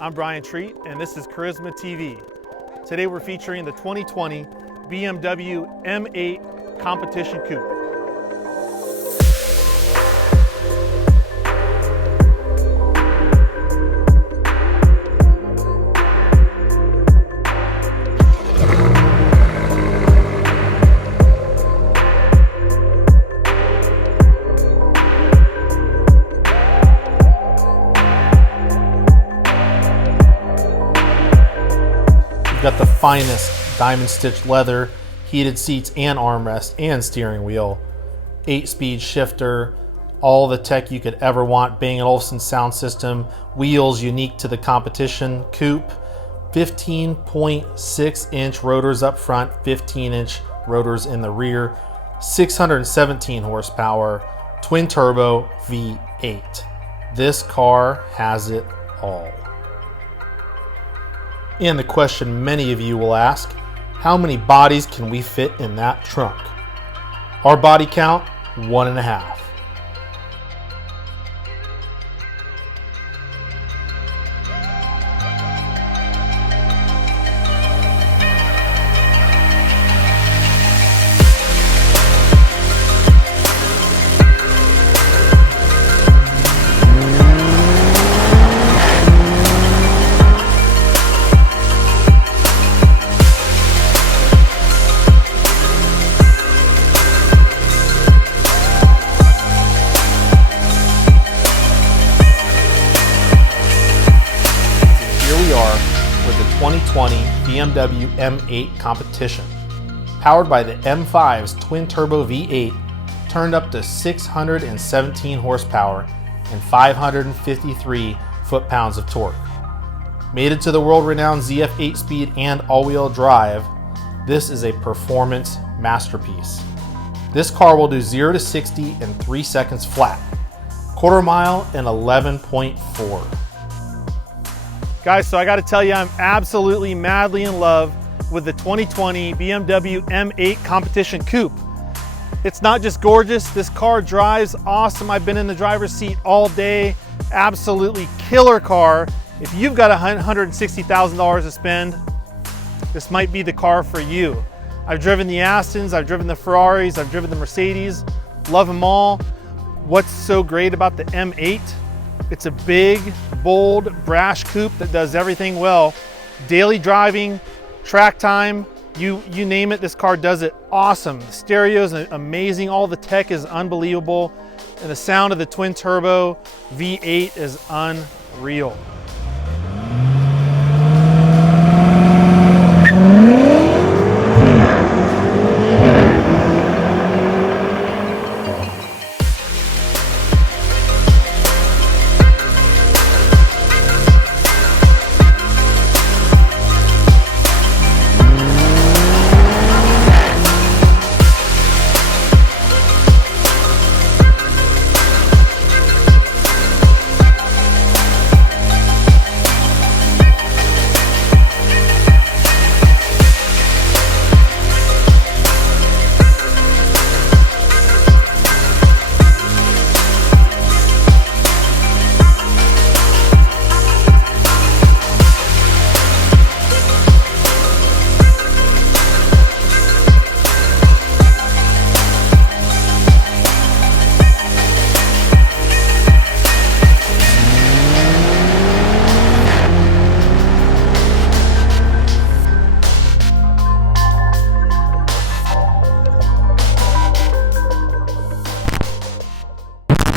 I'm Brian Treat, and this is Carisma TV. Today we're featuring the 2020 BMW M8 Competition Coupe. Got the finest diamond stitched leather, heated seats and armrest and steering wheel, 8-speed shifter, all the tech you could ever want, Bang & Olufsen sound system, wheels unique to the competition coupe, 15.6-inch rotors up front, 15-inch rotors in the rear, 617 horsepower, twin turbo V8. This car has it all. And the question many of you will ask, how many bodies can we fit in that trunk? Our body count, 1.5. With the 2020 BMW M8 Competition, powered by the M5's twin turbo V8, turned up to 617 horsepower and 553 foot-pounds of torque. Mated to the world-renowned ZF 8-speed and all-wheel drive, this is a performance masterpiece. This car will do 0 to 60 in 3 seconds flat, quarter mile in 11.4. Guys, so I got to tell you, I'm absolutely madly in love with the 2020 BMW M8 Competition Coupe. It's not just gorgeous, this car drives awesome. I've been in the driver's seat all day. Absolutely killer car. If you've got $160,000 to spend, this might be the car for you. I've driven the Astons, I've driven the Ferraris, I've driven the Mercedes, love them all. What's so great about the M8? It's a big, bold, brash coupe that does everything well. Daily driving, track time, you name it, this car does it awesome. The stereo is amazing, all the tech is unbelievable, and the sound of the twin turbo V8 is unreal.